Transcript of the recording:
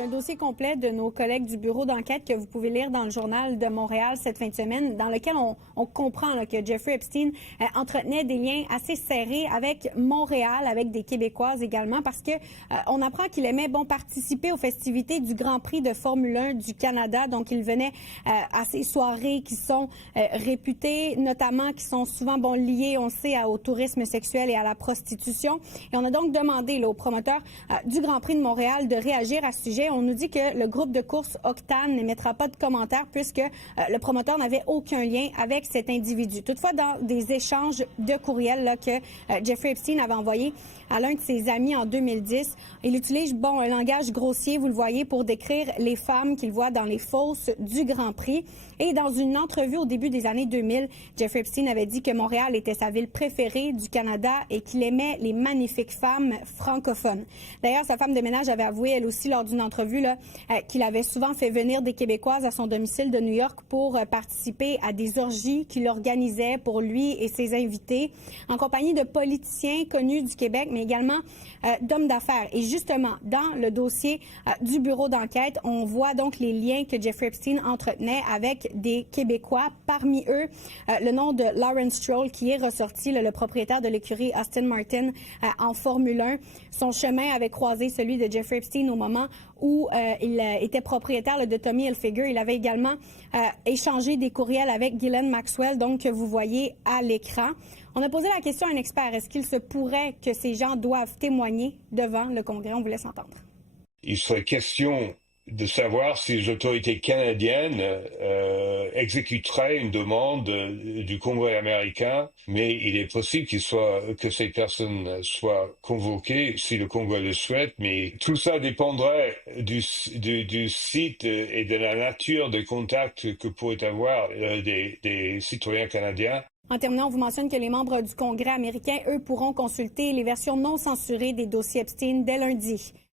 C'est un dossier complet de nos collègues du bureau d'enquête que vous pouvez lire dans le Journal de Montréal cette fin de semaine, dans lequel on comprend là, que Jeffrey Epstein entretenait des liens assez serrés avec Montréal, avec des Québécoises également, parce que on apprend qu'il aimait participer aux festivités du Grand Prix de Formule 1 du Canada. Donc, il venait à ces soirées qui sont réputées, notamment qui sont souvent liées, on le sait, au tourisme sexuel et à la prostitution. Et on a donc demandé là, aux promoteurs du Grand Prix de Montréal de réagir à ce sujet. On nous dit que le groupe de course Octane n'émettra pas de commentaires puisque le promoteur n'avait aucun lien avec cet individu. Toutefois, dans des échanges de courriels là, que Jeffrey Epstein avait envoyés à l'un de ses amis en 2010, il utilise un langage grossier, vous le voyez, pour décrire les femmes qu'il voit dans les fosses du Grand Prix. Et dans une entrevue au début des années 2000, Jeffrey Epstein avait dit que Montréal était sa ville préférée du Canada et qu'il aimait les magnifiques femmes francophones. D'ailleurs, sa femme de ménage avait avoué, elle aussi, lors d'une entrevue, qu'il avait souvent fait venir des Québécoises à son domicile de New York pour participer à des orgies qu'il organisait pour lui et ses invités, en compagnie de politiciens connus du Québec, mais également d'hommes d'affaires. Et justement, dans le dossier du bureau d'enquête, on voit donc les liens que Jeffrey Epstein entretenait avec des Québécois. Parmi eux, le nom de Lawrence Stroll, qui est ressorti, le propriétaire de l'écurie Aston Martin en Formule 1. Son chemin avait croisé celui de Jeffrey Epstein au moment où il était propriétaire de Tommy Hilfiger. Il avait également échangé des courriels avec Ghislaine Maxwell, donc que vous voyez à l'écran. On a posé la question à un expert. Est-ce qu'il se pourrait que ces gens doivent témoigner devant le Congrès? On vous laisse entendre. Il serait question de savoir si les autorités canadiennes exécuteraient une demande du Congrès américain, mais il est possible que ces personnes soient convoquées si le Congrès le souhaite, mais tout ça dépendrait du site et de la nature des contacts que pourraient avoir des citoyens canadiens. En terminant, on vous mentionne que les membres du Congrès américain, eux, pourront consulter les versions non censurées des dossiers Epstein dès lundi.